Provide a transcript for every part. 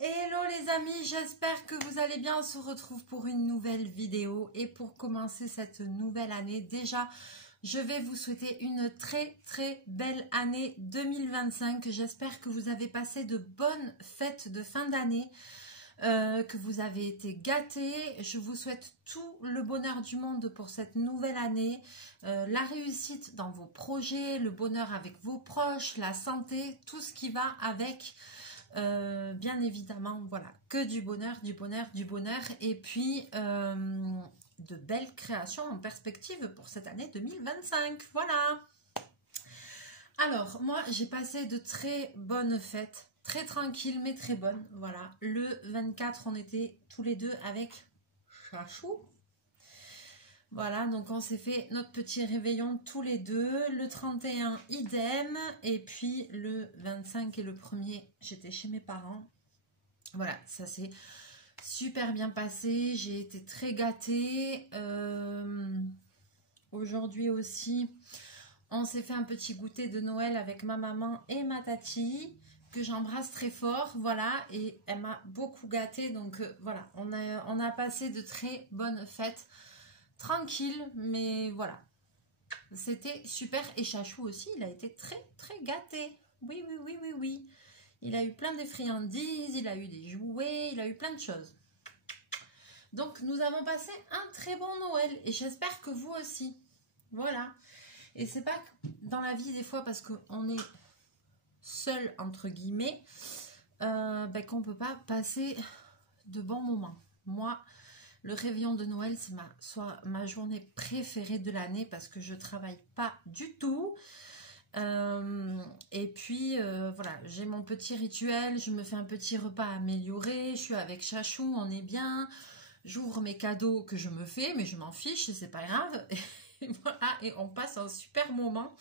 Hello les amis, j'espère que vous allez bien. On se retrouve pour une nouvelle vidéo et pour commencer cette nouvelle année, déjà je vais vous souhaiter une très belle année 2025. J'espère que vous avez passé de bonnes fêtes de fin d'année, que vous avez été gâtés. Je vous souhaite tout le bonheur du monde pour cette nouvelle année, la réussite dans vos projets, le bonheur avec vos proches, la santé, tout ce qui va avec. Bien évidemment, voilà, que du bonheur, et puis de belles créations en perspective pour cette année 2025, voilà. Alors, moi, j'ai passé de très bonnes fêtes, très tranquilles, mais très bonnes, voilà. Le 24, on était tous les deux avec Chachou. Voilà, donc on s'est fait notre petit réveillon tous les deux. Le 31, idem. Et puis le 25 et le 1er, j'étais chez mes parents. Voilà, ça s'est super bien passé. J'ai été très gâtée. Aujourd'hui aussi, on s'est fait un petit goûter de Noël avec ma maman et ma tati, que j'embrasse très fort. Voilà, et elle m'a beaucoup gâtée. Donc voilà, on a passé de très bonnes fêtes. Tranquille, mais voilà, c'était super. Et Chachou aussi, il a été très gâté. Oui. Il a eu plein de friandises, il a eu des jouets, il a eu plein de choses. Donc nous avons passé un très bon Noël et j'espère que vous aussi. Voilà. Et c'est pas dans la vie des fois parce qu'on est seul entre guillemets qu'on peut pas passer de bons moments. Moi, le réveillon de Noël, c'est ma journée préférée de l'année parce que je travaille pas du tout. Et puis, voilà, j'ai mon petit rituel, je me fais un petit repas amélioré, je suis avec Chachou, on est bien, j'ouvre mes cadeaux que je me fais, mais je m'en fiche, c'est pas grave. Et voilà, et on passe un super moment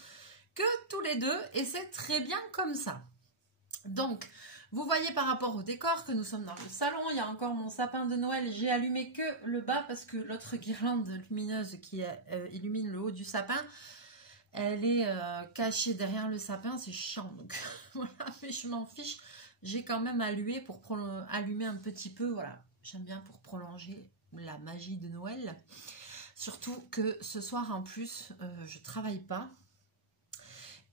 que tous les deux, et c'est très bien comme ça. Donc, vous voyez par rapport au décor que nous sommes dans le salon, il y a encore mon sapin de Noël, j'ai allumé que le bas parce que l'autre guirlande lumineuse qui illumine le haut du sapin, elle est cachée derrière le sapin, c'est chiant, donc voilà, mais je m'en fiche, j'ai quand même allumé pour allumer un petit peu, voilà, j'aime bien pour prolonger la magie de Noël, surtout que ce soir en plus, je travaille pas.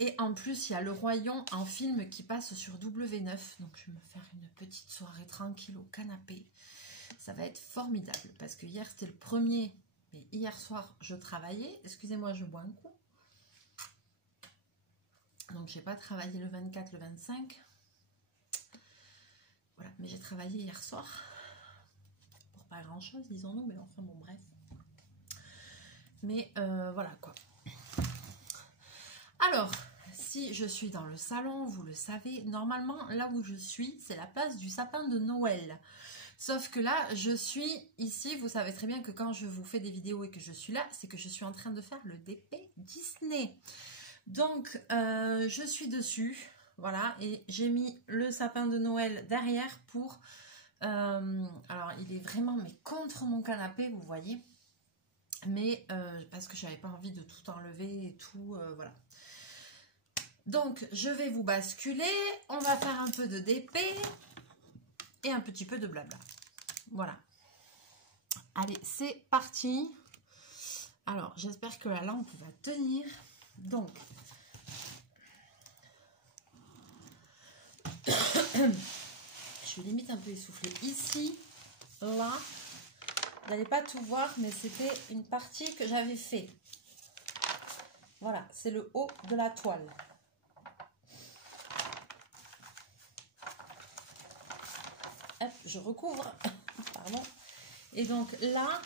Et en plus, il y a Le Roi Lion en film qui passe sur W9. Donc, je vais me faire une petite soirée tranquille au canapé. Ça va être formidable. Parce que hier, c'était le 1er. Mais hier soir, je travaillais. Excusez-moi, je bois un coup. Donc, j'ai pas travaillé le 24, le 25. Voilà, mais j'ai travaillé hier soir. Pour pas grand-chose, disons-nous. Mais enfin, bon, bref. Mais voilà, quoi. Alors, si je suis dans le salon, vous le savez, normalement, là où je suis, c'est la place du sapin de Noël. Sauf que là, je suis ici, vous savez très bien que quand je vous fais des vidéos et que je suis là, c'est que je suis en train de faire le DP Disney. Donc, je suis dessus, voilà, et j'ai mis le sapin de Noël derrière pour... alors, il est vraiment mais contre mon canapé, vous voyez, mais parce que j'avais pas envie de tout enlever et tout, voilà. Donc, je vais vous basculer. On va faire un peu de DP et un petit peu de blabla. Voilà. Allez, c'est parti. Alors, j'espère que la lampe va tenir. Donc, je suis limite un peu essoufflée. Ici, là, vous n'allez pas tout voir, mais c'était une partie que j'avais fait. Voilà, c'est le haut de la toile. Hop, je recouvre, pardon. Et donc là,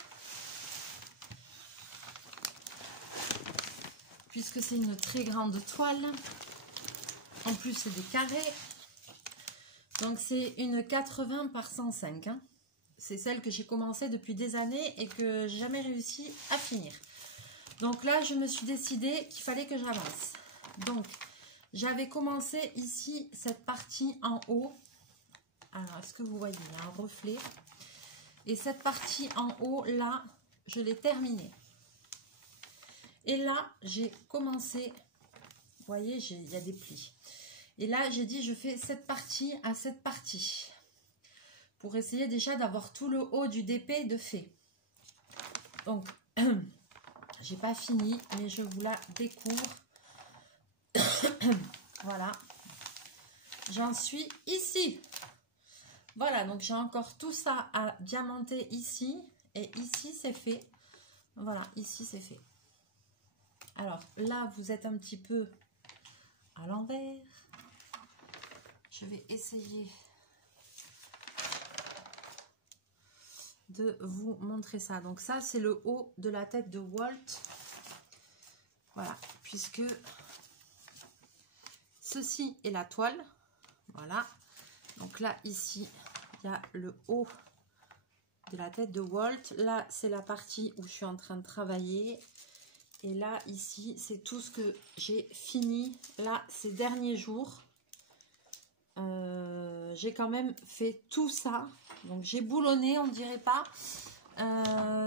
puisque c'est une très grande toile, en plus c'est des carrés, donc c'est une 80 par 105. Hein. C'est celle que j'ai commencé depuis des années et que j'ai jamais réussi à finir. Donc là, je me suis décidé qu'il fallait que j'avance. Donc, j'avais commencé ici cette partie en haut. Alors, est-ce que vous voyez, il y a un reflet. Et cette partie en haut, là, je l'ai terminée. Et là, j'ai commencé, vous voyez, il y a des plis. Et là, j'ai dit, je fais cette partie à cette partie. pour essayer déjà d'avoir tout le haut du DP de fait. Donc, j'ai pas fini, mais je vous la découvre. Voilà. J'en suis ici. Voilà, donc j'ai encore tout ça à diamanter ici. Et ici, c'est fait. Voilà, ici, c'est fait. Alors, là, vous êtes un petit peu à l'envers. Je vais essayer de vous montrer ça. Donc ça, c'est le haut de la tête de Walt. Voilà, puisque ceci est la toile. Voilà. Donc là, ici, il y a le haut de la tête de Walt. Là, c'est la partie où je suis en train de travailler. Et là, ici, c'est tout ce que j'ai fini là ces derniers jours. J'ai quand même fait tout ça. Donc, j'ai boulonné, on ne dirait pas.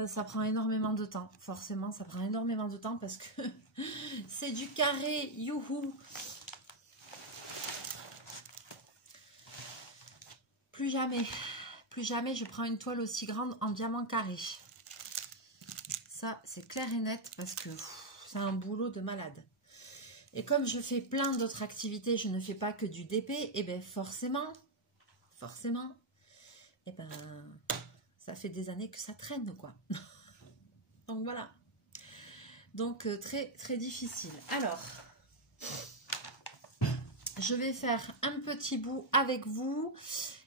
Ça prend énormément de temps. Forcément, ça prend énormément de temps parce que c'est du carré. Youhou! Plus jamais je prends une toile aussi grande en diamant carré. Ça, c'est clair et net parce que c'est un boulot de malade. Et comme je fais plein d'autres activités, je ne fais pas que du DP, et bien forcément, et ben ça fait des années que ça traîne, quoi. Donc voilà. Donc très très difficile. Alors, je vais faire un petit bout avec vous.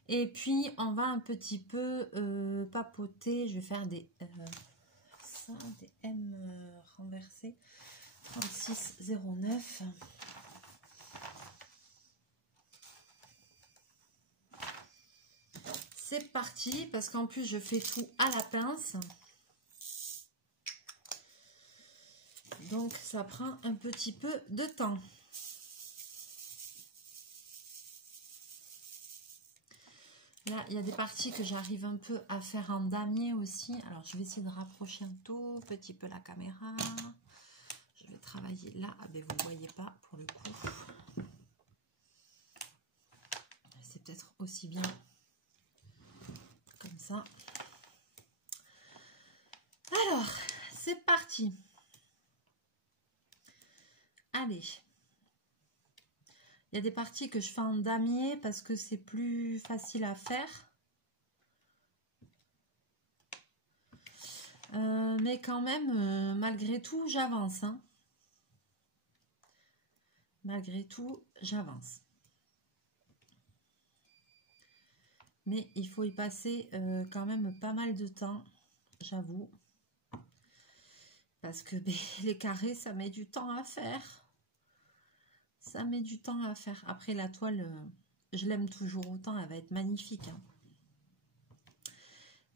Et puis, on va un petit peu papoter. Je vais faire des M renversés. 36,09. C'est parti, parce qu'en plus, je fais tout à la pince. Donc, ça prend un petit peu de temps. Là, il y a des parties que j'arrive un peu à faire en damier aussi. Alors, je vais essayer de rapprocher un tout petit peu la caméra. Je vais travailler là. Ah ben, vous ne voyez pas pour le coup. C'est peut-être aussi bien comme ça. Alors, c'est parti. Allez. Il y a des parties que je fais en damier parce que c'est plus facile à faire. Mais quand même, malgré tout, j'avance. Hein. Malgré tout, j'avance. Mais il faut y passer quand même pas mal de temps, j'avoue. Parce que les carrés, ça met du temps à faire. Ça met du temps à faire. Après, la toile, je l'aime toujours autant. Elle va être magnifique. Hein.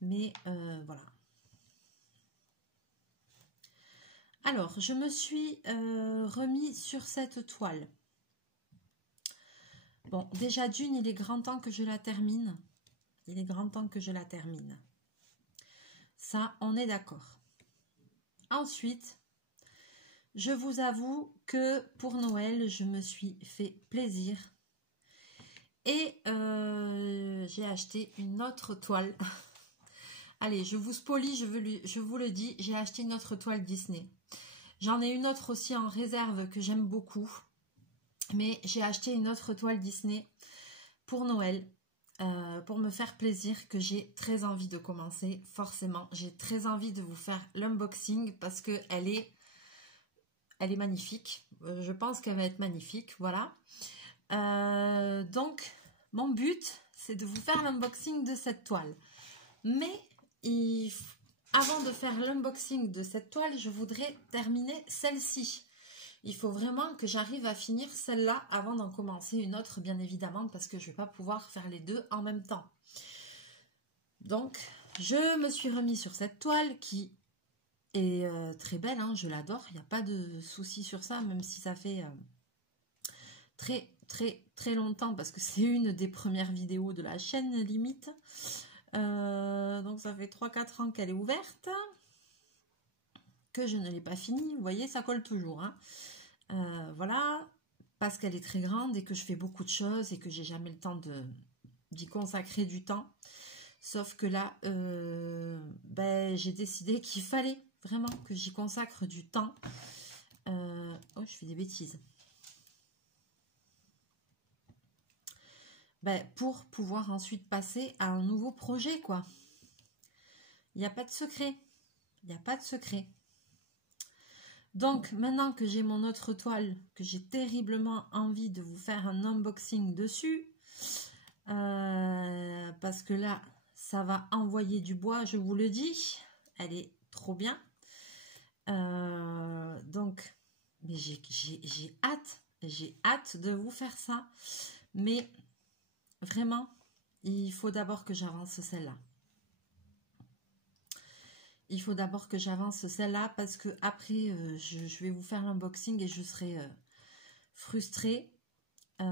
Mais voilà. Alors, je me suis remis sur cette toile. Bon, déjà d'une, il est grand temps que je la termine. Il est grand temps que je la termine. Ça, on est d'accord. Ensuite, je vous avoue que pour Noël, je me suis fait plaisir. Et j'ai acheté une autre toile. Allez, je vous spoilie, je vous le dis, j'ai acheté une autre toile Disney. J'en ai une autre aussi en réserve que j'aime beaucoup. Mais j'ai acheté une autre toile Disney pour Noël. Pour me faire plaisir, que j'ai très envie de commencer. Forcément, j'ai très envie de vous faire l'unboxing parce qu'elle est magnifique. Je pense qu'elle va être magnifique. Voilà. Donc, mon but, c'est de vous faire l'unboxing de cette toile. Mais avant de faire l'unboxing de cette toile, je voudrais terminer celle-ci. Il faut vraiment que j'arrive à finir celle-là avant d'en commencer une autre, bien évidemment, parce que je ne vais pas pouvoir faire les deux en même temps. Donc, je me suis remis sur cette toile qui est très belle, hein, je l'adore, il n'y a pas de souci sur ça, même si ça fait très longtemps, parce que c'est une des premières vidéos de la chaîne, limite. Donc, ça fait 3-4 ans qu'elle est ouverte, que je ne l'ai pas finie. Vous voyez, ça colle toujours, hein. Voilà, parce qu'elle est très grande et que je fais beaucoup de choses et que j'ai jamais le temps d'y consacrer du temps. Sauf que là, ben, j'ai décidé qu'il fallait vraiment que j'y consacre du temps. Oh, je fais des bêtises. Ben, pour pouvoir ensuite passer à un nouveau projet, quoi. Il n'y a pas de secret. Il n'y a pas de secret. Donc, maintenant que j'ai mon autre toile, que j'ai terriblement envie de vous faire un unboxing dessus, parce que là, ça va envoyer du bois, je vous le dis. Elle est trop bien. Donc, mais j'ai hâte de vous faire ça. Mais vraiment, il faut d'abord que j'avance celle-là. Il faut d'abord que j'avance celle-là parce que après, je vais vous faire l'unboxing et je serai frustrée de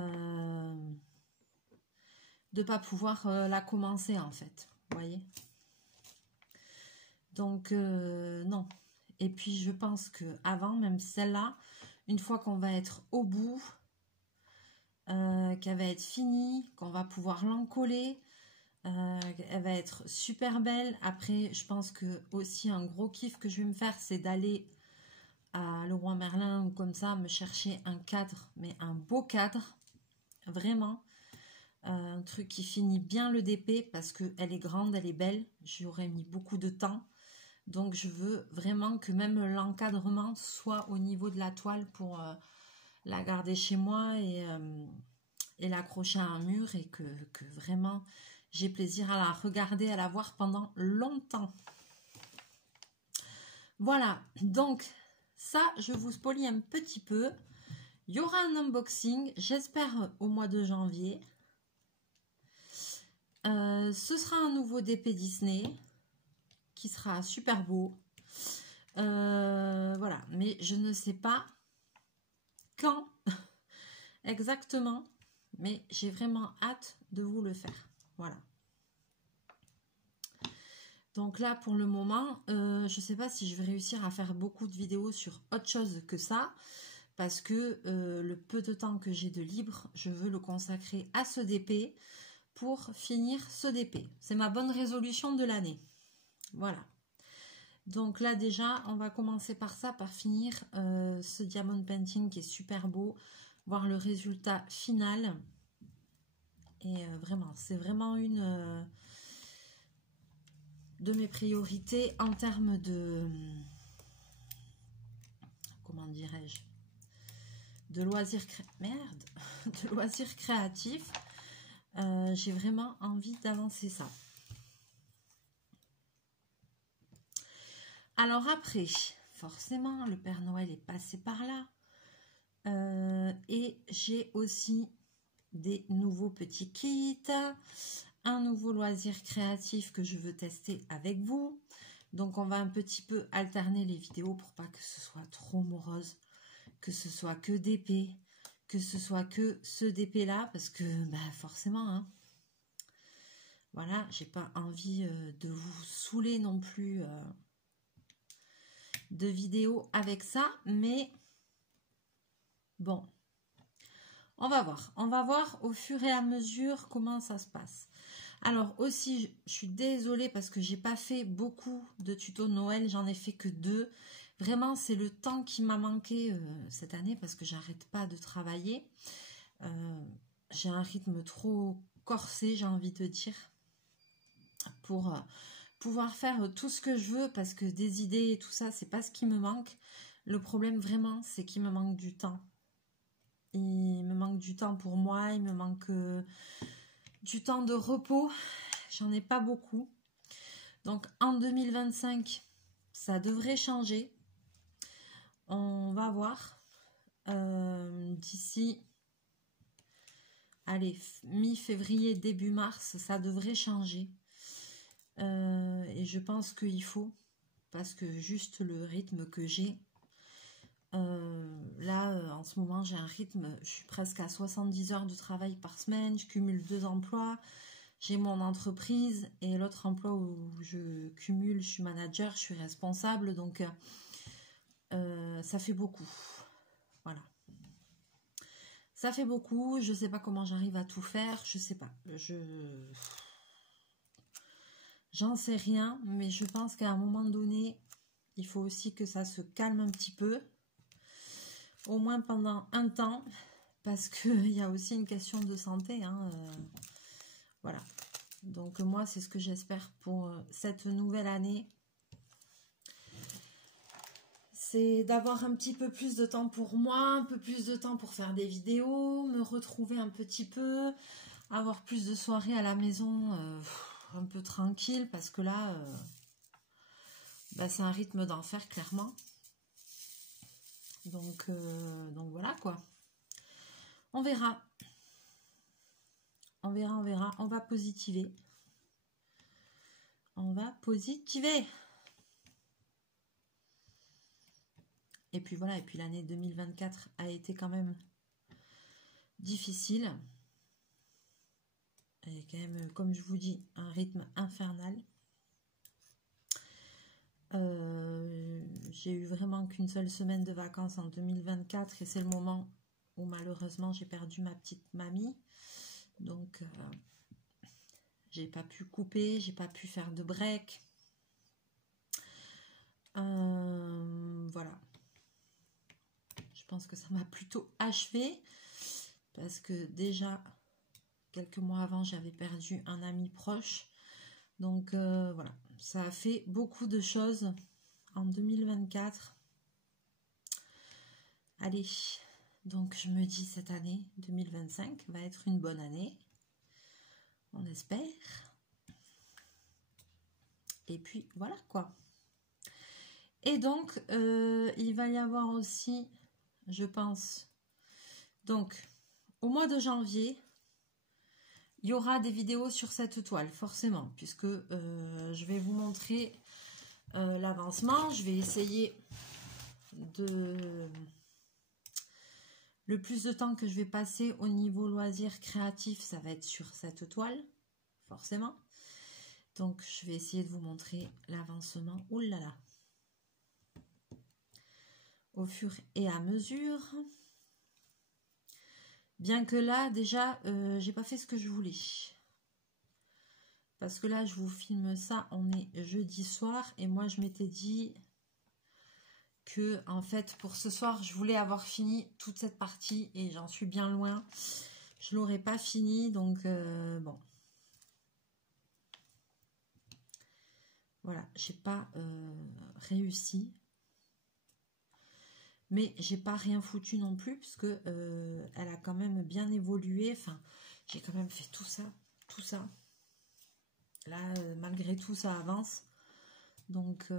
ne pas pouvoir la commencer en fait. Vous voyez? Donc, non. Et puis, je pense que avant même celle-là, une fois qu'on va être au bout, qu'elle va être finie, qu'on va pouvoir l'encoller, elle va être super belle. Après, je pense que aussi un gros kiff que je vais me faire, c'est d'aller à Leroy Merlin ou comme ça, me chercher un cadre, mais un beau cadre, vraiment. Un truc qui finit bien le DP parce qu'elle est grande, elle est belle. J'y aurais mis beaucoup de temps. Donc, je veux vraiment que même l'encadrement soit au niveau de la toile pour la garder chez moi et l'accrocher à un mur et que vraiment j'ai plaisir à la regarder, à la voir pendant longtemps. Voilà, donc ça, je vous spoilie un petit peu. Il y aura un unboxing, j'espère au mois de janvier. Ce sera un nouveau DP Disney qui sera super beau. Voilà, mais je ne sais pas quand exactement, mais j'ai vraiment hâte de vous le faire. Voilà. Donc là, pour le moment, je ne sais pas si je vais réussir à faire beaucoup de vidéos sur autre chose que ça, parce que le peu de temps que j'ai de libre, je veux le consacrer à ce DP pour finir ce DP. C'est ma bonne résolution de l'année. Voilà. Donc là, déjà, on va commencer par ça, par finir ce diamond painting qui est super beau, voir le résultat final. Et vraiment, c'est vraiment une de mes priorités en termes de, comment dirais-je, de loisirs de loisirs créatifs. J'ai vraiment envie d'avancer ça. Alors après, forcément, le Père Noël est passé par là. Et j'ai aussi des nouveaux petits kits, un nouveau loisir créatif que je veux tester avec vous. Donc on va un petit peu alterner les vidéos pour pas que ce soit trop morose, que ce soit que DP, que ce soit que ce DP là, parce que bah, forcément, hein, voilà, j'ai pas envie de vous saouler non plus de vidéos avec ça, mais bon, on va voir au fur et à mesure comment ça se passe. Alors aussi, je suis désolée parce que j'ai pas fait beaucoup de tutos Noël, j'en ai fait que 2. Vraiment, c'est le temps qui m'a manqué cette année parce que j'arrête pas de travailler. J'ai un rythme trop corsé, j'ai envie de dire, pour pouvoir faire tout ce que je veux parce que des idées et tout ça, c'est pas ce qui me manque. Le problème vraiment, c'est qu'il me manque du temps. Il me manque du temps pour moi, il me manque du temps de repos. J'en ai pas beaucoup. Donc en 2025, ça devrait changer. On va voir. D'ici, allez, mi-février, début mars, ça devrait changer. Et je pense qu'il faut, parce que juste le rythme que j'ai, là, en ce moment, j'ai un rythme, je suis presque à 70 heures de travail par semaine, je cumule 2 emplois, j'ai mon entreprise et l'autre emploi où je cumule, je suis manager, je suis responsable, donc ça fait beaucoup. Voilà. Ça fait beaucoup, je sais pas comment j'arrive à tout faire, je sais pas. J'en sais rien, mais je pense qu'à un moment donné, il faut aussi que ça se calme un petit peu. Au moins pendant un temps, parce qu'il y a aussi une question de santé. Hein, voilà. Donc moi, c'est ce que j'espère pour cette nouvelle année. C'est d'avoir un petit peu plus de temps pour moi, un peu plus de temps pour faire des vidéos, me retrouver un petit peu, avoir plus de soirées à la maison, un peu tranquille, parce que là, bah, c'est un rythme d'enfer, clairement. Donc voilà, quoi. On verra. On verra, on verra. On va positiver. On va positiver. Et puis voilà, et puis l'année 2024 a été quand même difficile. Et quand même, comme je vous dis, un rythme infernal. J'ai eu vraiment qu'une seule semaine de vacances en 2024 et c'est le moment où malheureusement j'ai perdu ma petite mamie. Donc j'ai pas pu couper, j'ai pas pu faire de break. Voilà. Je pense que ça m'a plutôt achevé parce que déjà quelques mois avant j'avais perdu un ami proche. Donc voilà, ça a fait beaucoup de choses en 2024. Allez, donc je me dis cette année 2025 va être une bonne année. On espère. Et puis voilà quoi. Et donc il va y avoir aussi, je pense, donc au mois de janvier, il y aura des vidéos sur cette toile, forcément, puisque je vais vous montrer l'avancement. Je vais essayer de... Le plus de temps que je vais passer au niveau loisir créatif, ça va être sur cette toile, forcément. Donc, je vais essayer de vous montrer l'avancement. Ouh là là. Au fur et à mesure. Bien que là, déjà, j'ai pas fait ce que je voulais. Parce que là, je vous filme ça, on est jeudi soir. Et moi, je m'étais dit que, en fait, pour ce soir, je voulais avoir fini toute cette partie. Et j'en suis bien loin. Je l'aurais pas fini, donc bon. Voilà, j'ai pas réussi. Mais j'ai pas rien foutu non plus, puisque elle a quand même bien évolué. Enfin, j'ai quand même fait tout ça, tout ça. Là, malgré tout, ça avance. Donc,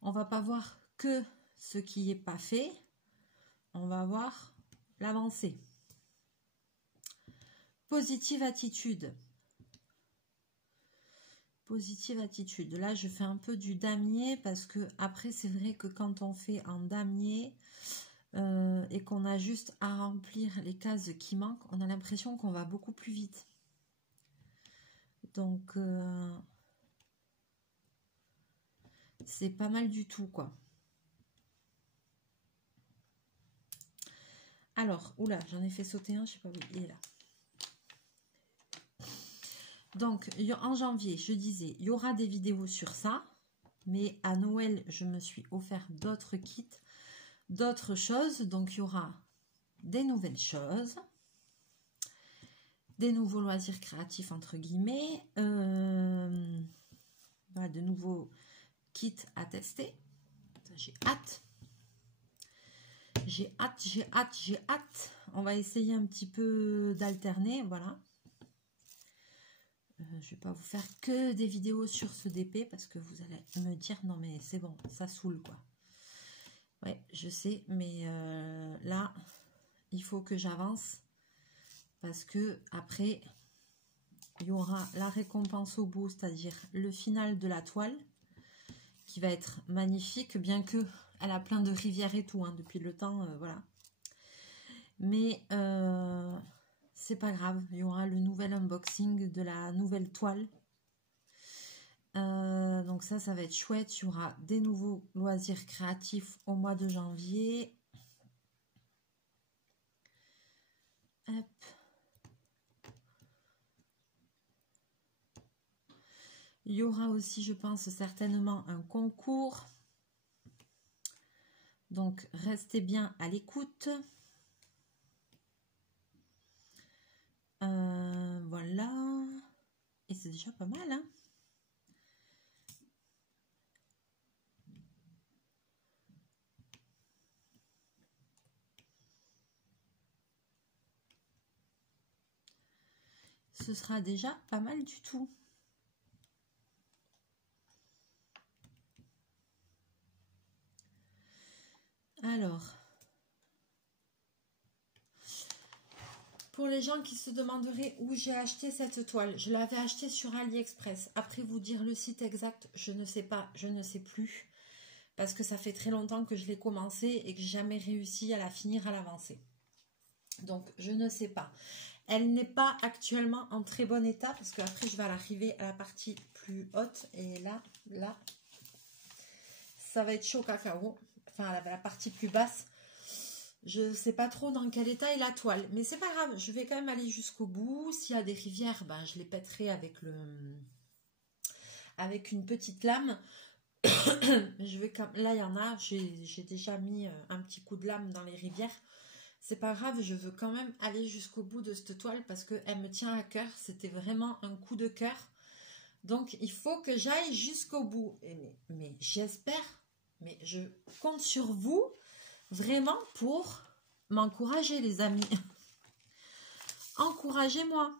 on va pas voir que ce qui n'est pas fait. On va voir l'avancée. Positive attitude. Positive attitude. Là, je fais un peu du damier parce que après, c'est vrai que quand on fait en damier et qu'on a juste à remplir les cases qui manquent, on a l'impression qu'on va beaucoup plus vite. Donc, c'est pas mal du tout, quoi. Alors, oula, j'en ai fait sauter un, je sais pas où il est là. Donc, en janvier, je disais, il y aura des vidéos sur ça. Mais à Noël, je me suis offert d'autres kits, d'autres choses. Donc, il y aura des nouvelles choses, des nouveaux loisirs créatifs, entre guillemets, voilà, de nouveaux kits à tester. J'ai hâte. J'ai hâte, j'ai hâte, j'ai hâte. On va essayer un petit peu d'alterner, voilà. Je ne vais pas vous faire que des vidéos sur ce DP parce que vous allez me dire non mais c'est bon, ça saoule quoi. Ouais, je sais, mais là, il faut que j'avance parce que après, il y aura la récompense au bout, c'est-à-dire le final de la toile qui va être magnifique, bien que elle a plein de rivières et tout hein, depuis le temps, voilà. Mais c'est pas grave, il y aura le nouvel unboxing de la nouvelle toile. Donc ça va être chouette. Il y aura des nouveaux loisirs créatifs au mois de janvier. Hop. Il y aura aussi, je pense, certainement un concours. Donc, restez bien à l'écoute. Voilà. Et c'est déjà pas mal, hein? Ce sera déjà pas mal du tout. Alors, pour les gens qui se demanderaient où j'ai acheté cette toile, je l'avais achetée sur AliExpress. Après vous dire le site exact, je ne sais pas, je ne sais plus. Parce que ça fait très longtemps que je l'ai commencé et que j'ai jamais réussi à la finir, à l'avancer. Donc, je ne sais pas. Elle n'est pas actuellement en très bon état parce qu'après, je vais arriver à la partie plus haute. Et là, ça va être chaud cacao. Enfin, la partie plus basse. Je ne sais pas trop dans quel état est la toile. Mais c'est pas grave, je vais quand même aller jusqu'au bout. S'il y a des rivières, ben, je les pèterai avec une petite lame. Je vais là, il y en a. J'ai déjà mis un petit coup de lame dans les rivières. C'est pas grave, je veux quand même aller jusqu'au bout de cette toile parce qu'elle me tient à cœur. C'était vraiment un coup de cœur. Donc, il faut que j'aille jusqu'au bout. Mais j'espère, mais je compte sur vous vraiment pour m'encourager, les amis. Encouragez-moi.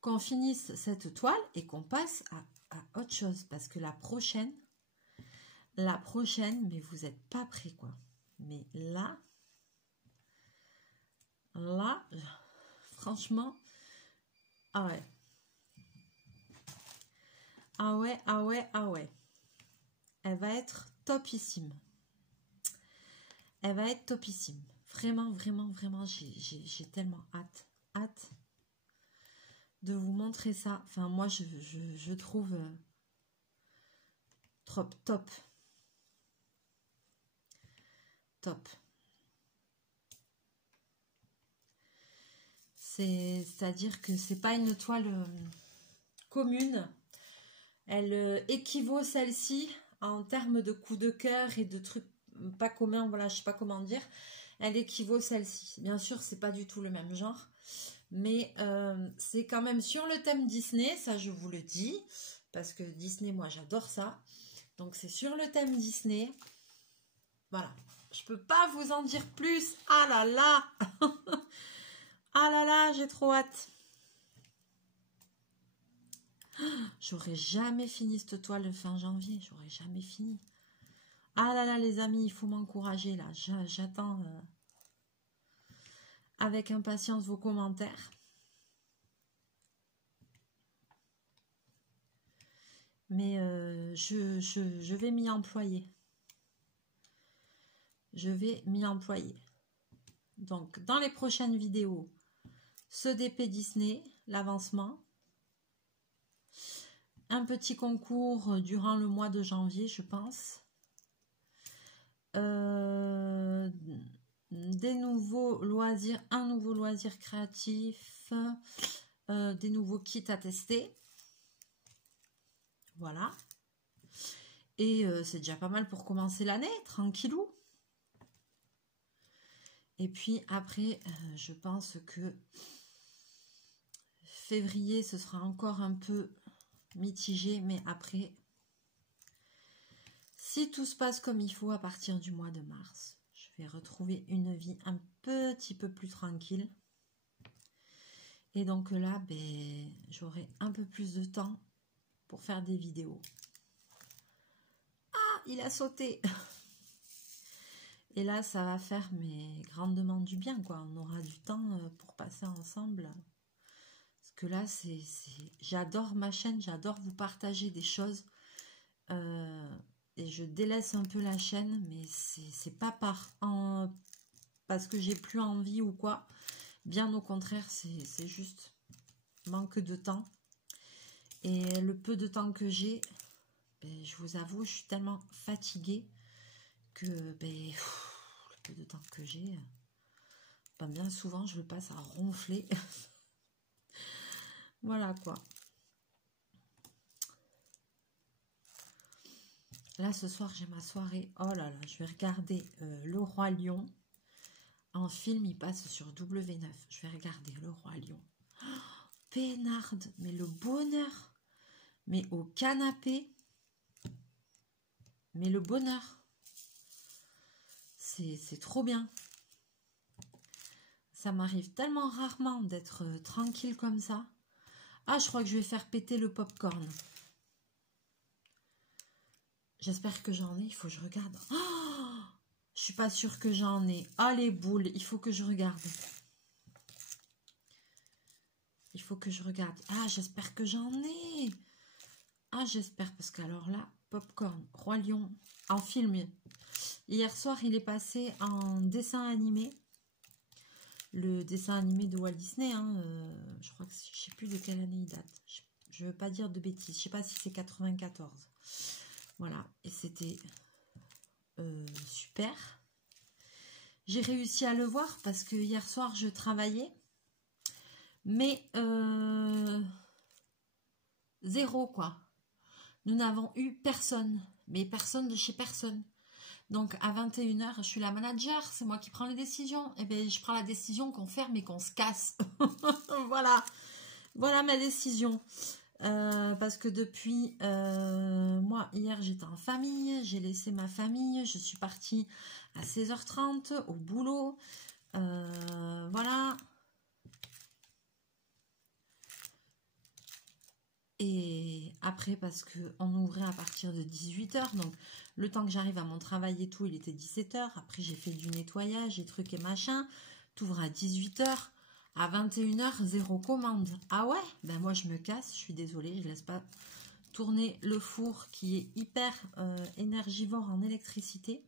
Qu'on finisse cette toile et qu'on passe à autre chose. Parce que la prochaine, mais vous n'êtes pas prêts, quoi. Mais là, franchement, ah ouais. Ah ouais, ah ouais, ah ouais. Elle va être topissime. Elle va être topissime. Vraiment, vraiment, vraiment, j'ai tellement hâte de vous montrer ça. Enfin, moi, je trouve top. C'est-à-dire que c'est pas une toile commune. Elle équivaut celle-ci en termes de coups de cœur et de trucs pas communs, voilà, je sais pas comment dire. Elle équivaut celle-ci. Bien sûr, c'est pas du tout le même genre. Mais c'est quand même sur le thème Disney, ça je vous le dis. Parce que Disney, moi j'adore ça. Donc c'est sur le thème Disney. Voilà. Je peux pas vous en dire plus. Ah là là. Ah là là, j'ai trop hâte. J'aurais jamais fini cette toile fin janvier. J'aurais jamais fini. Ah là là, les amis, il faut m'encourager là. J'attends avec impatience vos commentaires. Mais je vais m'y employer. Je vais m'y employer. Donc, dans les prochaines vidéos, ce DP Disney, l'avancement. Un petit concours durant le mois de janvier, je pense. Des nouveaux loisirs, un nouveau loisir créatif, des nouveaux kits à tester. Voilà. Et c'est déjà pas mal pour commencer l'année, tranquillou. Et puis après, je pense que février, ce sera encore un peu mitigé, mais après, si tout se passe comme il faut à partir du mois de mars, je vais retrouver une vie un petit peu plus tranquille. Et donc là, ben, j'aurai un peu plus de temps pour faire des vidéos. Ah, il a sauté. Et là, ça va faire mais grandement du bien, quoi. On aura du temps pour passer ensemble. Parce que là, j'adore ma chaîne, j'adore vous partager des choses. Et je délaisse un peu la chaîne, mais c'est pas parce que j'ai plus envie ou quoi. Bien au contraire, c'est juste manque de temps. Et le peu de temps que j'ai, ben, je vous avoue, je suis tellement fatiguée que ben, le peu de temps que j'ai, ben, bien souvent, je le passe à ronfler. Voilà quoi. Là, ce soir, j'ai ma soirée. Oh là là, je vais regarder Le Roi Lion. En film, il passe sur W9. Je vais regarder Le Roi Lion. Oh, peinarde, mais le bonheur. Mais au canapé. Mais le bonheur. C'est trop bien. Ça m'arrive tellement rarement d'être tranquille comme ça. Ah, je crois que je vais faire péter le popcorn. J'espère que j'en ai. Il faut que je regarde. Oh, je suis pas sûre que j'en ai. Ah, les boules. Il faut que je regarde. Il faut que je regarde. Ah, j'espère que j'en ai. Ah, j'espère. Parce qu'alors là, popcorn, Roi Lion, en film. Hier soir, il est passé en dessin animé. Le dessin animé de Walt Disney. Hein, je crois que je sais plus de quelle année il date. Je veux pas dire de bêtises. Je sais pas si c'est 94. Voilà. Et c'était super. J'ai réussi à le voir parce que hier soir, je travaillais. Mais zéro, quoi. Nous n'avons eu personne. Mais personne de chez personne. Donc, à 21h, je suis la manager. C'est moi qui prends les décisions. Et bien, je prends la décision qu'on ferme et qu'on se casse. Voilà. Voilà ma décision. Parce que depuis, moi, hier, j'étais en famille. J'ai laissé ma famille. Je suis partie à 16h30 au boulot. Voilà. Et après, parce qu'on ouvrait à partir de 18h, donc le temps que j'arrive à mon travail et tout, il était 17h. Après, j'ai fait du nettoyage et trucs et machin. T'ouvres à 18h. À 21h, zéro commande. Ah ouais? Ben moi, je me casse. Je suis désolée, je laisse pas tourner le four qui est hyper énergivore en électricité.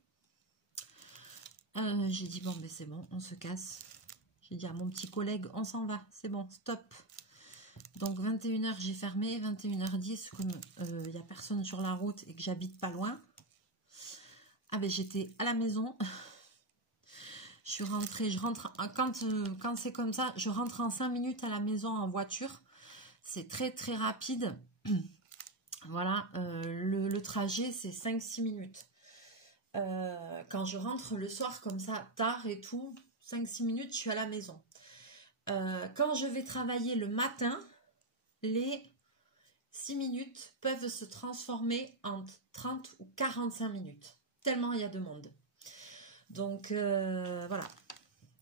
J'ai dit, bon, ben c'est bon, on se casse. J'ai dit à mon petit collègue, on s'en va. C'est bon, stop. Donc 21h j'ai fermé, 21h10 comme il n'y a personne sur la route et que j'habite pas loin. Ah ben j'étais à la maison. Je suis rentrée, je rentre quand c'est comme ça, je rentre en 5 minutes à la maison en voiture. C'est très très rapide. Voilà, le trajet c'est 5-6 minutes. Quand je rentre le soir comme ça, tard et tout, 5-6 minutes, je suis à la maison. Quand je vais travailler le matin, les 6 minutes peuvent se transformer en 30 ou 45 minutes. Tellement il y a de monde. Donc, voilà.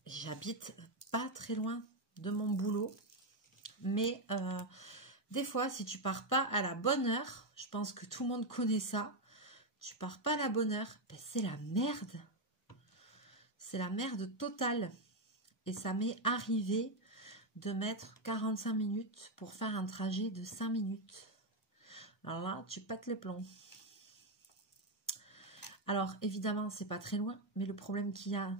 J'habite pas très loin de mon boulot. Mais des fois, si tu pars pas à la bonne heure, je pense que tout le monde connaît ça, tu pars pas à la bonne heure, ben c'est la merde. C'est la merde totale. Et ça m'est arrivé de mettre 45 minutes pour faire un trajet de 5 minutes. Alors là, tu pètes les plombs. Alors, évidemment, c'est pas très loin, mais le problème qu'il y a,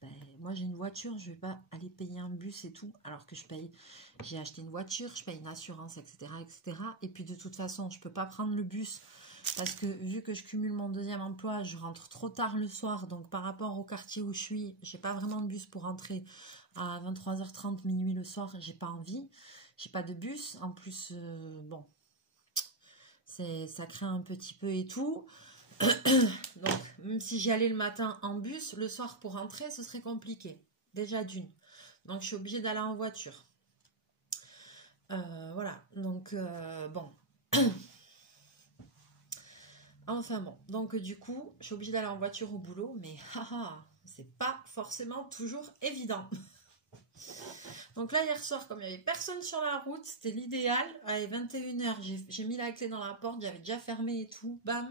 ben, moi j'ai une voiture, je vais pas aller payer un bus et tout, alors que j'ai acheté une voiture, je paye une assurance, etc., etc. Et puis de toute façon, je peux pas prendre le bus, parce que vu que je cumule mon deuxième emploi, je rentre trop tard le soir, donc par rapport au quartier où je suis, j'ai pas vraiment de bus pour rentrer à 23h30, minuit le soir, j'ai pas envie, j'ai pas de bus, en plus, bon, ça crée un petit peu et tout. Donc, même si j'y allais le matin en bus, le soir pour rentrer, ce serait compliqué. Déjà d'une. Donc, je suis obligée d'aller en voiture. Voilà. Donc, bon. Enfin bon. Donc, du coup, je suis obligée d'aller en voiture au boulot, mais c'est pas forcément toujours évident. Donc là, hier soir, comme il n'y avait personne sur la route, c'était l'idéal. Allez, 21h, j'ai mis la clé dans la porte, j'avais déjà fermé et tout, bam.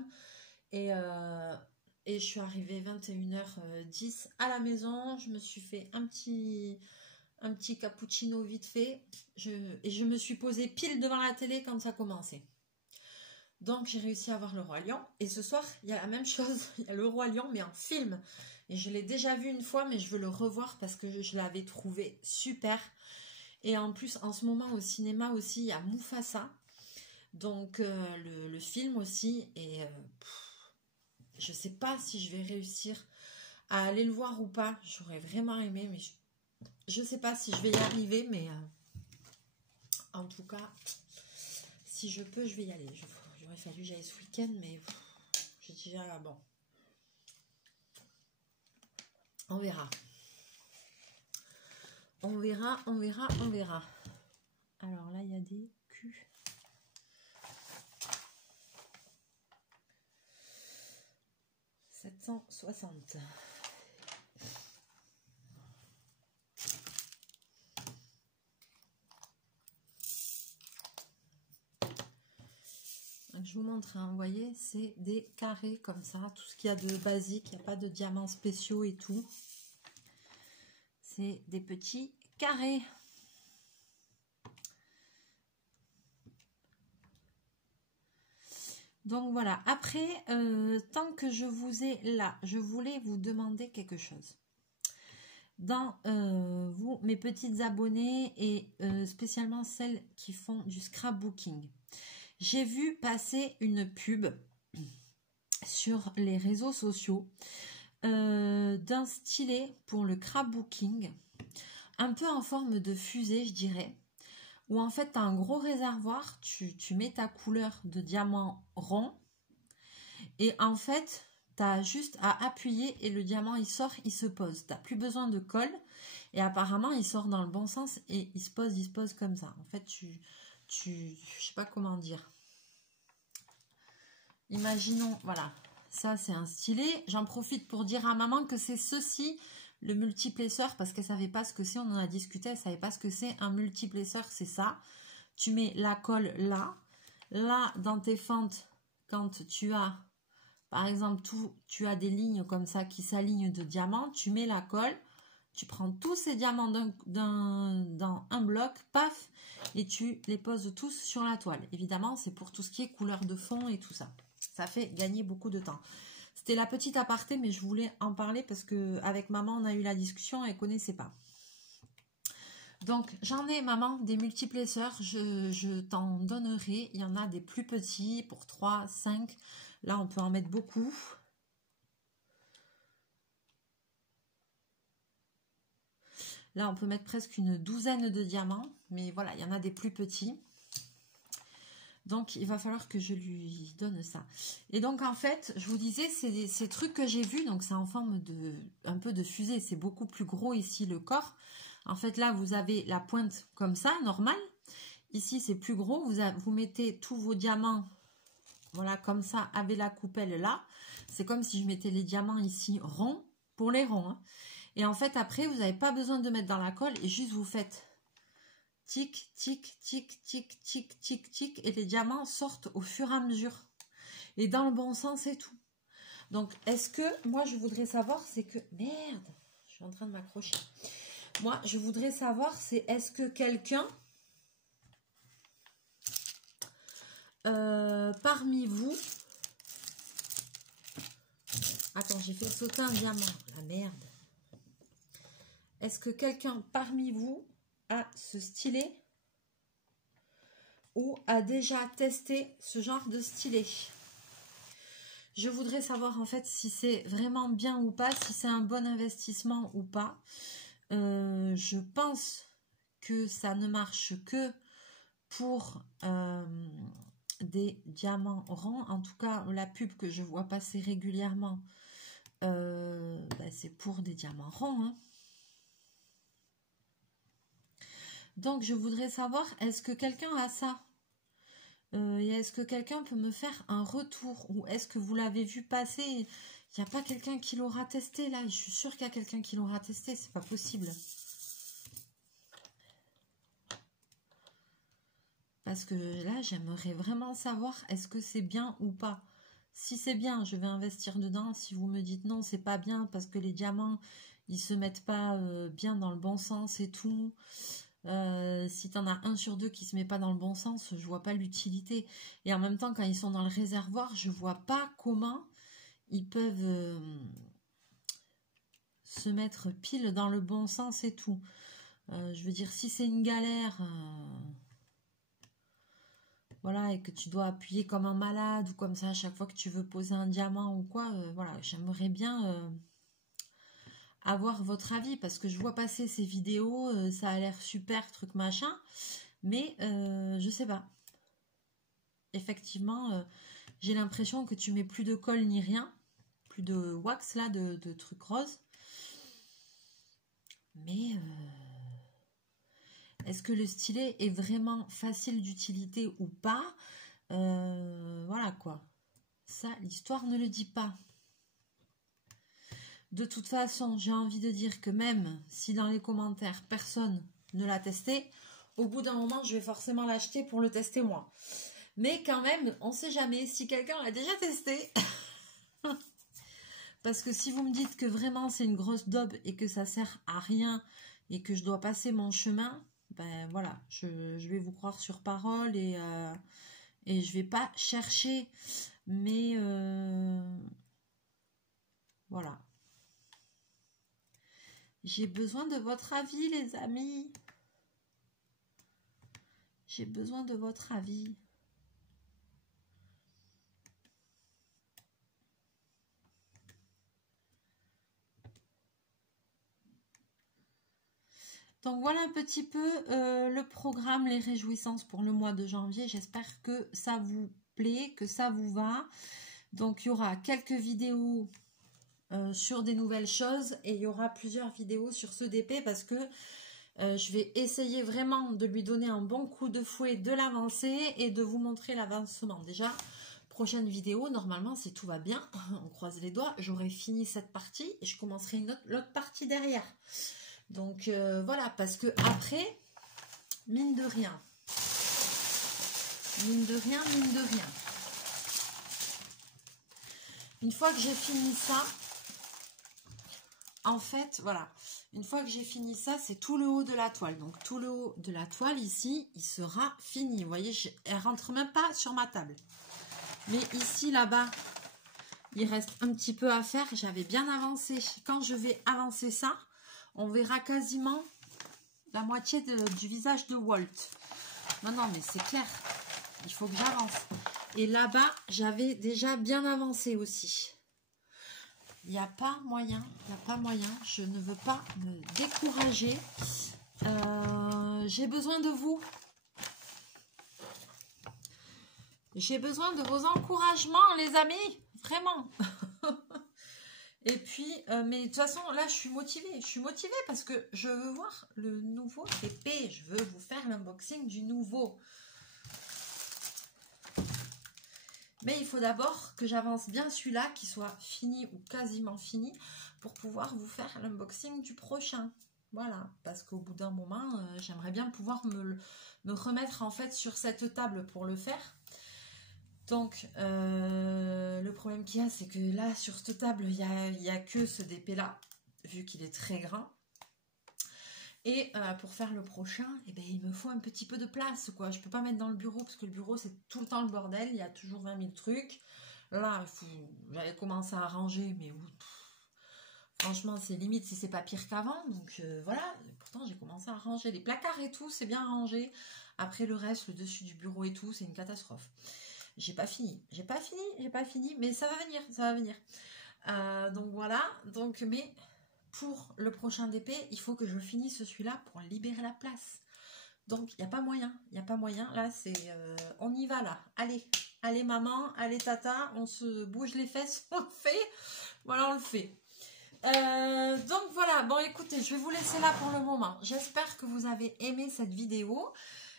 Et je suis arrivée 21h10 à la maison. Je me suis fait un petit cappuccino vite fait. Et je me suis posée pile devant la télé quand ça commençait. Donc j'ai réussi à voir Le Roi Lion. Et ce soir, il y a la même chose. Il y a Le Roi Lion, mais en film. Et je l'ai déjà vu une fois, mais je veux le revoir parce que je l'avais trouvé super. Et en plus, en ce moment, au cinéma aussi, il y a Mufasa. Donc le film aussi. Et je sais pas si je vais réussir à aller le voir ou pas. J'aurais vraiment aimé, mais je sais pas si je vais y arriver, mais En tout cas, si je peux, je vais y aller. J'aurais fallu que j'aille ce week-end, mais j'ai déjà... Bon. On verra. On verra, on verra, on verra. Alors là, il y a des culs. « 760. » Je vous montre, hein, vous voyez, c'est des carrés comme ça, tout ce qu'il y a de basique, il n'y a pas de diamants spéciaux et tout. C'est des petits carrés. Donc voilà, après, tant que je vous ai là, je voulais vous demander quelque chose. Dans vous, mes petites abonnées et spécialement celles qui font du scrapbooking, j'ai vu passer une pub sur les réseaux sociaux d'un stylet pour le scrapbooking, un peu en forme de fusée, je dirais, où en fait tu as un gros réservoir, tu mets ta couleur de diamant rond et en fait tu as juste à appuyer et le diamant il sort, il se pose. Tu n'as plus besoin de colle et apparemment il sort dans le bon sens et il se pose comme ça. En fait je sais pas comment dire. Imaginons, voilà, ça c'est un stylet. J'en profite pour dire à maman que c'est ceci, le multiplesseur, parce qu'elle savait pas ce que c'est, on en a discuté, elle savait pas ce que c'est un multiplesseur, c'est ça. Tu mets la colle là, là dans tes fentes, quand tu as, par exemple, tu as des lignes comme ça qui s'alignent de diamants, tu mets la colle, tu prends tous ces diamants dans un bloc, paf, et tu les poses tous sur la toile. Évidemment, c'est pour tout ce qui est couleur de fond et tout ça. Ça fait gagner beaucoup de temps. C'était la petite aparté, mais je voulais en parler parce que avec maman, on a eu la discussion, elle ne connaissait pas. Donc, j'en ai, maman, des multiplesseurs. Je t'en donnerai. Il y en a des plus petits pour 3, 5. Là, on peut en mettre beaucoup. Là, on peut mettre presque une douzaine de diamants. Mais voilà, il y en a des plus petits. Donc, il va falloir que je lui donne ça. Et donc, en fait, je vous disais, c'est ces trucs que j'ai vus. Donc, c'est en forme de un peu de fusée. C'est beaucoup plus gros ici, le corps. En fait, là, vous avez la pointe comme ça, normal. Ici, c'est plus gros. Vous mettez tous vos diamants, voilà, comme ça, avec la coupelle là. C'est comme si je mettais les diamants ici ronds, pour les ronds. Hein. Et en fait, après, vous n'avez pas besoin de mettre dans la colle et juste vous faites tic, tic, tic, tic, tic, tic, tic. Et les diamants sortent au fur et à mesure. Et dans le bon sens et tout. Donc, est-ce que, moi, je voudrais savoir, c'est que... Merde, je suis en train de m'accrocher. Moi, je voudrais savoir, c'est est-ce que quelqu'un... parmi vous... Attends, j'ai fait sauter un diamant. La merde. Est-ce que quelqu'un parmi vous a ce stylet ou a déjà testé ce genre de stylet? Je voudrais savoir en fait si c'est vraiment bien ou pas, si c'est un bon investissement ou pas. Je pense que ça ne marche que pour des diamants ronds. En tout cas, la pub que je vois passer régulièrement, c'est pour des diamants ronds. Hein. Donc, je voudrais savoir, est-ce que quelqu'un a ça? Et est-ce que quelqu'un peut me faire un retour? Ou est-ce que vous l'avez vu passer? Il n'y a pas quelqu'un qui l'aura testé là? Je suis sûre qu'il y a quelqu'un qui l'aura testé, c'est pas possible. Parce que là, j'aimerais vraiment savoir est-ce que c'est bien ou pas. Si c'est bien, je vais investir dedans. Si vous me dites non, c'est pas bien parce que les diamants, ils se mettent pas bien dans le bon sens et tout. Si tu en as 1 sur 2 qui se met pas dans le bon sens, je vois pas l'utilité. Et en même temps, quand ils sont dans le réservoir, je vois pas comment ils peuvent se mettre pile dans le bon sens et tout. Je veux dire, si c'est une galère... voilà, et que tu dois appuyer comme un malade ou comme ça à chaque fois que tu veux poser un diamant ou quoi, voilà, j'aimerais bien avoir votre avis parce que je vois passer ces vidéos, ça a l'air super, truc machin, Mais je sais pas. Effectivement, j'ai l'impression que tu mets plus de colle ni rien. Plus de wax là, de trucs roses. Mais est-ce que le stylet est vraiment facile d'utilité ou pas? Voilà quoi. Ça, l'histoire ne le dit pas. De toute façon, j'ai envie de dire que même si dans les commentaires, personne ne l'a testé, au bout d'un moment, je vais forcément l'acheter pour le tester moi. Mais quand même, on ne sait jamais si quelqu'un l'a déjà testé. Parce que si vous me dites que vraiment c'est une grosse daube et que ça sert à rien et que je dois passer mon chemin, ben voilà, je vais vous croire sur parole et je vais pas chercher. Mais voilà. J'ai besoin de votre avis, les amis. J'ai besoin de votre avis. Donc voilà un petit peu le programme, les réjouissances pour le mois de janvier. J'espère que ça vous plaît, que ça vous va. Donc il y aura quelques vidéos sur des nouvelles choses et il y aura plusieurs vidéos sur ce DP parce que je vais essayer vraiment de lui donner un bon coup de fouet, de l'avancer et de vous montrer l'avancement. Déjà, prochaine vidéo, normalement, si tout va bien, on croise les doigts, j'aurai fini cette partie et je commencerai l'autre partie derrière. Donc voilà, parce que après, mine de rien, une fois que j'ai fini ça, en fait, voilà, une fois que j'ai fini ça, c'est tout le haut de la toile. Donc tout le haut de la toile ici, il sera fini. Vous voyez, elle rentre même pas sur ma table. Mais ici, là-bas, il reste un petit peu à faire. J'avais bien avancé. Quand je vais avancer ça, on verra quasiment la moitié du visage de Walt. Non, non, mais c'est clair. Il faut que j'avance. Et là-bas, j'avais déjà bien avancé aussi. Il n'y a pas moyen, je ne veux pas me décourager. J'ai besoin de vous. J'ai besoin de vos encouragements, les amis. Vraiment. Et puis, mais de toute façon, là, je suis motivée. Je suis motivée parce que je veux voir le nouveau TP. Je veux vous faire l'unboxing du nouveau. Mais il faut d'abord que j'avance bien celui-là, qui soit fini ou quasiment fini, pour pouvoir vous faire l'unboxing du prochain. Voilà, parce qu'au bout d'un moment, j'aimerais bien pouvoir me remettre en fait sur cette table pour le faire. Donc, le problème qu'il y a, c'est que là, sur cette table, il n'y a que ce DP-là, vu qu'il est très grand. Et pour faire le prochain, eh ben, il me faut un petit peu de place, quoi. Je peux pas mettre dans le bureau, parce que le bureau, c'est tout le temps le bordel. Il y a toujours 20 000 trucs. Là, j'avais commencé à ranger, mais franchement, c'est limite si c'est pas pire qu'avant. Donc voilà, pourtant, j'ai commencé à ranger. Les placards et tout, c'est bien rangé. Après, le reste, le dessus du bureau et tout, c'est une catastrophe. J'ai pas fini, mais ça va venir. Donc voilà, donc mais pour le prochain DP, il faut que je finisse celui-là pour libérer la place. Donc il n'y a pas moyen, Là, c'est on y va là. Allez maman, allez tata, on se bouge les fesses, on le fait. Voilà, on le fait. Donc voilà, bon écoutez, je vais vous laisser là pour le moment. J'espère que vous avez aimé cette vidéo.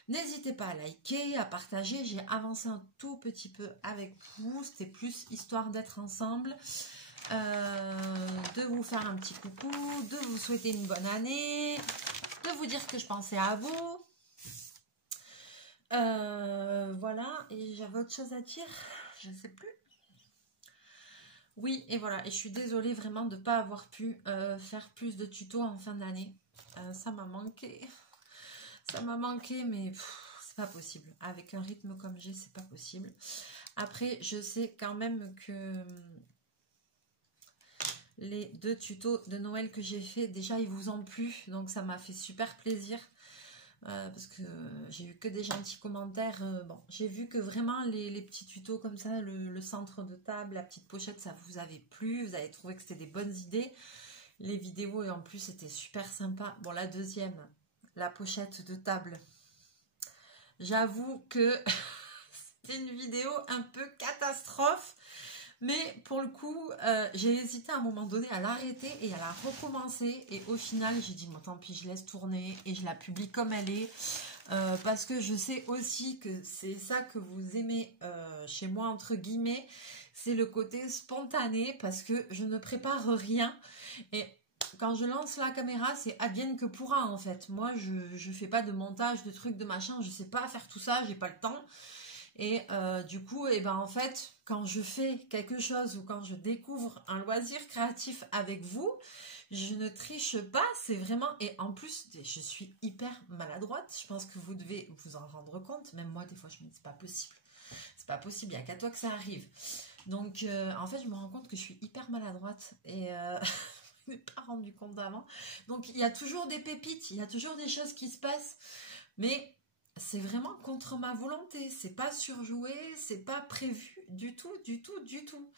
N'hésitez pas à liker, à partager. J'ai avancé un tout petit peu avec vous. C'était plus histoire d'être ensemble, de vous faire un petit coucou, de vous souhaiter une bonne année, de vous dire que je pensais à vous. Voilà, et j'avais autre chose à dire, je ne sais plus. Oui, et voilà, et je suis désolée vraiment de ne pas avoir pu faire plus de tutos en fin d'année. Ça m'a manqué. Mais c'est pas possible. Avec un rythme comme j'ai, c'est pas possible. Après, je sais quand même que les 2 tutos de Noël que j'ai fait, déjà, ils vous ont plu. Donc, ça m'a fait super plaisir. Parce que j'ai eu que des gentils commentaires. Bon, j'ai vu que vraiment les petits tutos comme ça, le centre de table, la petite pochette, ça vous avait plu. Vous avez trouvé que c'était des bonnes idées. Les vidéos, et en plus, c'était super sympa. Bon, la deuxième, la pochette de table, J'avoue que c'était une vidéo un peu catastrophe. Mais pour le coup, j'ai hésité à un moment donné à l'arrêter et à la recommencer. Et au final, j'ai dit, bon, tant pis, je laisse tourner et je la publie comme elle est. Parce que je sais aussi que c'est ça que vous aimez chez moi, entre guillemets. C'est le côté spontané parce que je ne prépare rien. Et quand je lance la caméra, c'est advienne que pourra en fait. Moi, je fais pas de montage, de trucs, de machin. Je sais pas faire tout ça, j'ai pas le temps. Et du coup, et ben en fait, quand je fais quelque chose ou quand je découvre un loisir créatif avec vous, je ne triche pas, c'est vraiment... Et en plus, je suis hyper maladroite, je pense que vous devez vous en rendre compte. Même moi, des fois, je me dis, c'est pas possible. C'est pas possible, il n'y a qu'à toi que ça arrive. Donc, en fait, je me rends compte que je suis hyper maladroite et je ne m'ai pas rendu compte d'avant. Donc, il y a toujours des pépites, il y a toujours des choses qui se passent, mais... c'est vraiment contre ma volonté, c'est pas surjoué, c'est pas prévu du tout, du tout, du tout.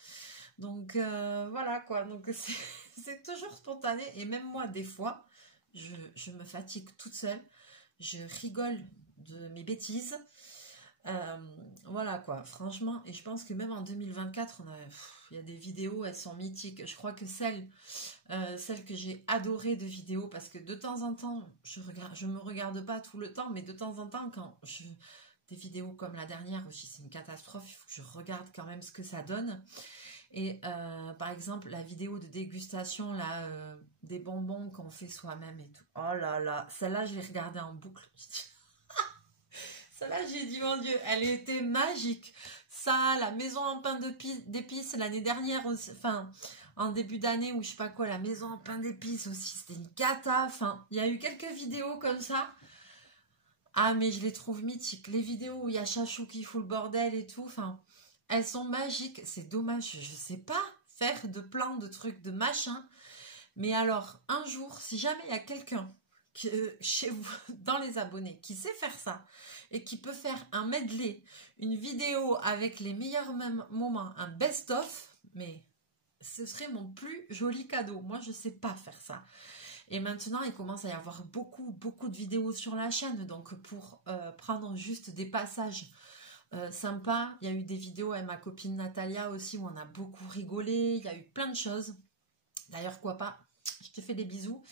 Donc voilà quoi, donc c'est toujours spontané et même moi des fois, je me fatigue toute seule, je rigole de mes bêtises. Voilà quoi, franchement, et je pense que même en 2024, il y a des vidéos, elles sont mythiques. Je crois que celle que j'ai adorée de vidéos, parce que de temps en temps, je me regarde pas tout le temps, mais de temps en temps, des vidéos comme la dernière, où c'est une catastrophe, il faut que je regarde quand même ce que ça donne. Et par exemple, la vidéo de dégustation là, des bonbons qu'on fait soi-même et tout. Oh là là, celle-là, je l'ai regardée en boucle. Celle-là, j'ai dit, mon Dieu, elle était magique. Ça, la maison en pain d'épices l'année dernière, aussi, enfin, en début d'année ou je sais pas quoi, la maison en pain d'épices aussi, c'était une cata. Enfin, il y a eu quelques vidéos comme ça. Ah, mais je les trouve mythiques. Les vidéos où il y a Chachou qui fout le bordel et tout, enfin, elles sont magiques. C'est dommage, je sais pas faire de plans, de trucs, de machin. Mais alors, un jour, si jamais il y a quelqu'un chez vous, dans les abonnés, qui sait faire ça, et qui peut faire un medley, une vidéo avec les meilleurs moments, un best-of, mais ce serait mon plus joli cadeau. Moi, je sais pas faire ça. Et maintenant, il commence à y avoir beaucoup, beaucoup de vidéos sur la chaîne. Donc, pour prendre juste des passages sympas, il y a eu des vidéos avec ma copine Natalia aussi, où on a beaucoup rigolé. Il y a eu plein de choses. D'ailleurs, quoi pas, je te fais des bisous.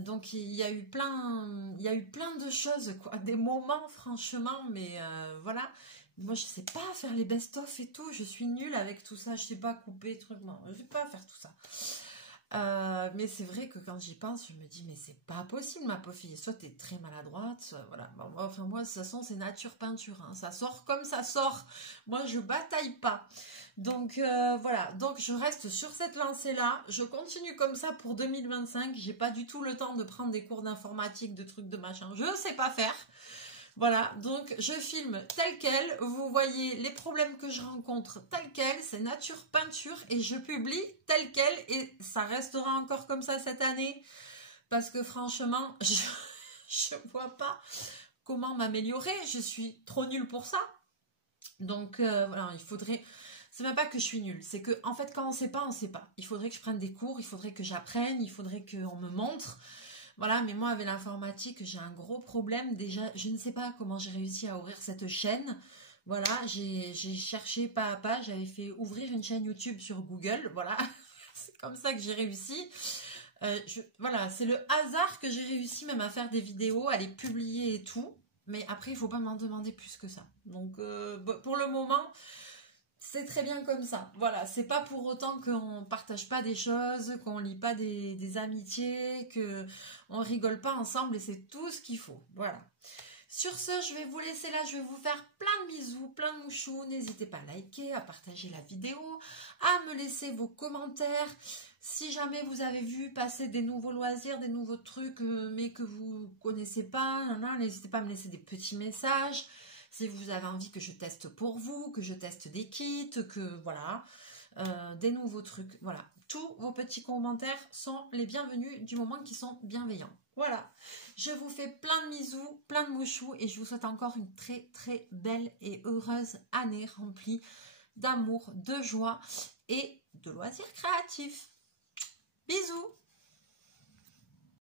Donc il y a eu plein de choses, quoi, des moments franchement, mais voilà. Moi je sais pas faire les best-of et tout, je suis nulle avec tout ça, je sais pas couper truc, non, je sais pas faire tout ça. Mais c'est vrai que quand j'y pense, je me dis mais c'est pas possible ma pauvre fille, soit t'es très maladroite, soit, voilà. Bon, enfin moi de toute façon c'est nature peinture, hein. Ça sort comme ça sort, moi je bataille pas. Donc voilà, donc je reste sur cette lancée là, je continue comme ça pour 2025, j'ai pas du tout le temps de prendre des cours d'informatique, de trucs de machin, je sais pas faire. Voilà, donc je filme tel quel, vous voyez les problèmes que je rencontre tel quel, c'est nature peinture et je publie tel quel et ça restera encore comme ça cette année parce que franchement, je vois pas comment m'améliorer, je suis trop nulle pour ça. Donc voilà, il faudrait... C'est même pas que je suis nulle, c'est que en fait quand on sait pas, on sait pas. Il faudrait que je prenne des cours, il faudrait que j'apprenne, il faudrait qu'on me montre. Voilà, mais moi avec l'informatique, j'ai un gros problème. Déjà, je ne sais pas comment j'ai réussi à ouvrir cette chaîne. Voilà, j'ai cherché pas à pas, j'avais fait ouvrir une chaîne YouTube sur Google. Voilà, c'est comme ça que j'ai réussi. Voilà, c'est le hasard que j'ai réussi même à faire des vidéos, à les publier et tout. Mais après, il faut pas m'en demander plus que ça. Donc, pour le moment... c'est très bien comme ça. Voilà, c'est pas pour autant qu'on partage pas des choses, qu'on lit pas des amitiés, qu'on rigole pas ensemble et c'est tout ce qu'il faut. Voilà. Sur ce, je vais vous laisser là, je vais vous faire plein de bisous, plein de mouchous. N'hésitez pas à liker, à partager la vidéo, à me laisser vos commentaires. Si jamais vous avez vu passer des nouveaux loisirs, des nouveaux trucs, mais que vous connaissez pas, n'hésitez pas à me laisser des petits messages. Si vous avez envie que je teste pour vous, que je teste des kits, que voilà, des nouveaux trucs, voilà. Tous vos petits commentaires sont les bienvenus du moment qu'ils sont bienveillants. Voilà, je vous fais plein de bisous, plein de mouchous et je vous souhaite encore une très très belle et heureuse année remplie d'amour, de joie et de loisirs créatifs. Bisous!